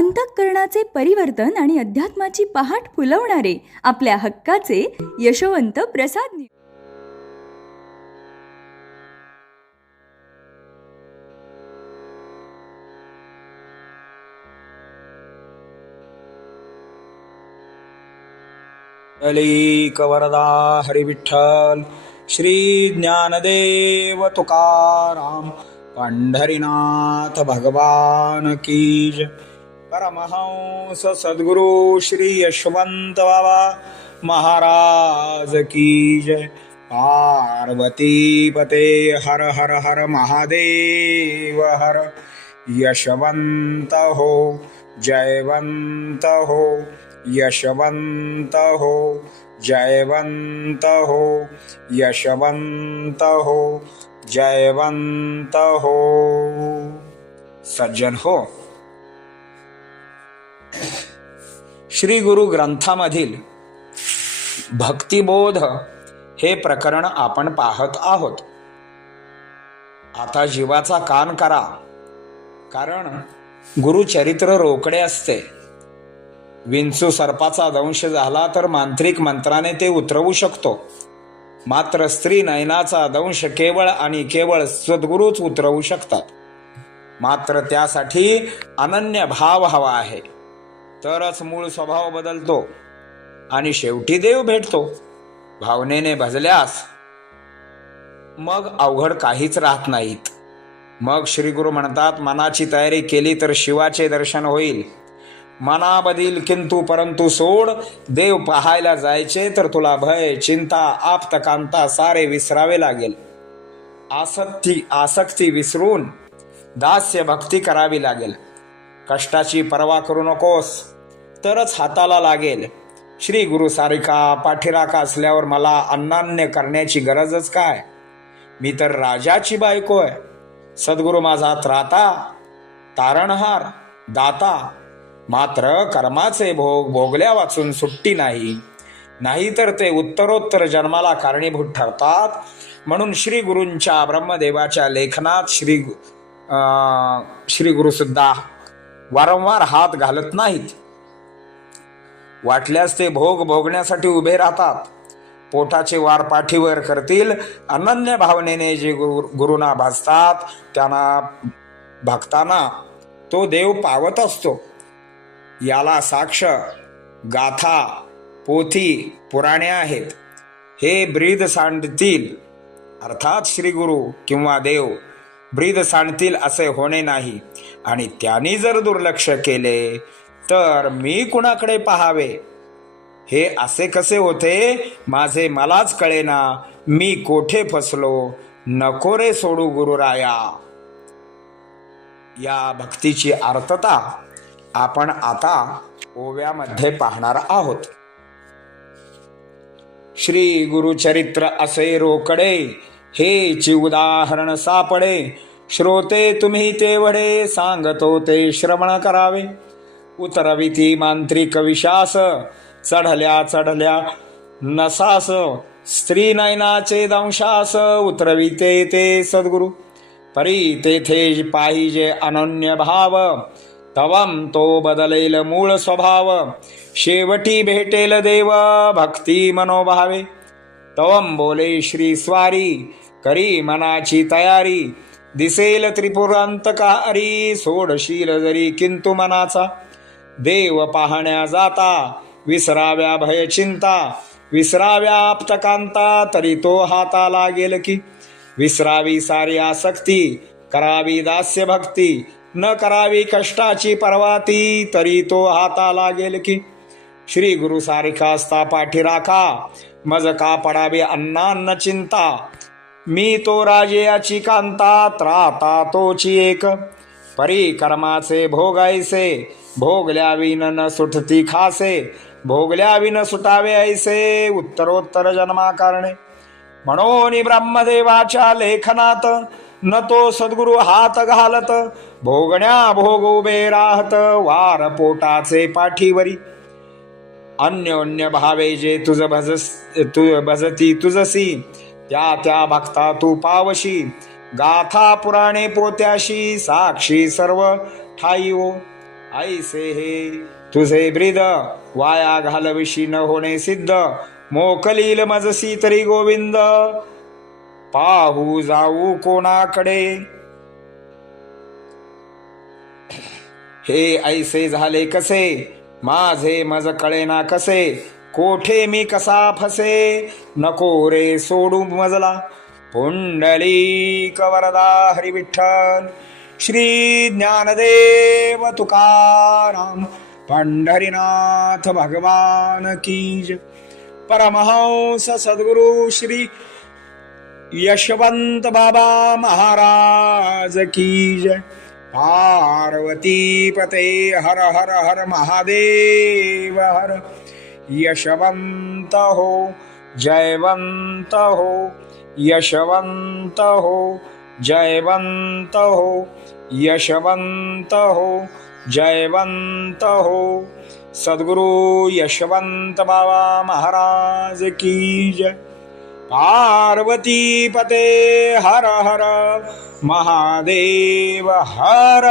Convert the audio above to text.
अंतःकरणाचे परिवर्तन आणि अध्यात्माची पहाट फुलवणारे आपल्या हक्काचे यशवंत प्रसाद कवरदा हरिविठ्ठल श्री ज्ञानदेव तुकाराम पंढरीनाथ भगवान की जय। परमहंस सद्गुरु श्री यशवंत बाबा महाराज की जय। पार्वती पते हर हर हर महादेव हर। यशवंत हो जयवंत हो, यशवंत हो जयवंत हो, यशवंत हो जयवंत हो। सज्जन हो, श्री गुरु ग्रंथामधील भक्तिबोध हे प्रकरण आपण पाहत आहोत। आता जीवाचा कान करा, कारण गुरुचरित्र रोकडे असते। विंचू सर्पाचा दंश झाला तर मांत्रिक मंत्राने ते उतरवू शकतो, मात्र स्त्री नयनाचा दंश केवळ आणि केवळ सद्गुरूच उतरवू शकतात। मात्र त्यासाठी अनन्य भाव हवा आहे, तरच मूळ स्वभाव बदलतो आणि शेवटी देव भेटतो। भावनेने भजल्यास मग अवघड काहीच राहत नाहीत। मग श्री गुरु म्हणतात, मनाची तयारी केली तर शिवाचे दर्शन होईल। मनाबदील किंतु परंतु सोड, देव पाहायला जायचे तर तुला भय चिंता आप्तकांता सारे विसरावे लागेल। आसक्ती विसरून दास्य भक्ती करावी लागेल। कष्टाची पर्वा करू नकोस, तरच हाताला लागेल। श्री गुरु सारिका पाठीराखा असल्यावर मला अन्नान्य करण्याची गरजच काय? मी तर राजाची बायको आहे। सद्गुरु माझा त्राता तारणहार दाता, मात्र कर्माचे भोग भोगल्या वाचून सुट्टी नाही, नाहीतर ते उत्तरोत्तर जन्माला कारणीभूत ठरतात। म्हणून श्री गुरूंच्या ब्रह्मदेवाच्या लेखनात श्री गुरु सुद्धा वारंवार हात घालत नाहीत। वाटल्यास ते भोग भोगण्यासाठी उभे राहतात। पोटाचे वार पाठीवर करतील। अनन्य भावनेने जे गुरुना भासतात त्यांना भक्तांना तो देव पावत असतो। याला साक्ष गाथा पोथी पुराणे आहेत। हे ब्रीद सांडतील, अर्थात श्री गुरु किंवा देव ब्रीद सांडतील असे होणे नाही। आणि त्यांनी जर दुर्लक्ष केले तर मी कुणाकडे पाहावे? हे असे कसे होते माझे मलाच कळेना, मी कोठे फसलो, नको रे सोडू गुरुराया। या भक्तीची आर्तता आपण आता ओव्यामध्ये पाहणार आहोत। श्री गुरुचरित्र असे रोकडे, हेची उदाहरण सापडे। श्रोते तुम्ही ते वडे, सांगतो ते श्रवण करावे। उतरविती मांत्रिक विश्वास, चढल्या चढल्या नसास। स्त्री नयनाचे दंशास, उतरविते ते सद्गुरु। परी तेथे पाहिजे अनन्य भाव, तवम तो बदलेल मूळ स्वभाव। शेवटी भेटेल देव भक्ती मनोभावे। तवम बोले श्री स्वारी, करी मनाची तयारी। दिसेल त्रिपुरांतकारी, सोडशील जरी किंतु मनाचा। देव पाहण्या जाता, विसराव्या भय चिंता। विसराव्या आप्तकांता, तरी तो हाता लागेल की। विसरावी सारी आसक्ती, करावी दास्य भक्ती। न करावी कष्टाची पर्वाती, तरी तो हाता लागेल की। श्री गुरु सारिका असता पाठी राखा, मज का पडावी अन्नान्न चिंता। मी तो राजेयाची कांता, त्राता तोची एक। परी कर्माचे भोगायसे, भोगल्या विन न सुटती खासे। भोगल्या विन सुटावे ऐसे, उत्तरोत्तर जन्मा करणे। म्हणून ब्रह्मदेवाच्या लेखनात, न तो सद्गुरु हात घालत। भोगण्या भोग उभे राहत, वार पोटाचे पाठीवरी। अन्योन्य भावे जे तुझ भजती तुझसी, त्या त्या भक्ता तू पावशी। गाथा पुराणे पोत्याशी, साक्षी सर्व ठाई ओ। ऐसे हे तुझे ब्रीद वाया घालविशी न होणे सिद्ध मोकलील मजसी तरी गोविंद पाहू जाऊ कोणाकडे हे ऐसे झाले कसे माझे मज कळेना कसे कोठे मी कसा फसे नको रे सोडू मजला पुंडलिक वरदा हरी विठ्ठल श्री ज्ञानदेव तुकाराम पंढरीनाथ भगवान की जय परमहंस सद्गुरु श्री यशवंत बाबा महाराज की जय पार्वती पते हर हर हर महादेव हर यशवंत हो जयवंत हो यशवंत हो जयवंत हो यशवंत हो जयवंत हो सद्गुरु यशवंत बाबा महाराज की जय पार्वती पते हर हर महादेव हर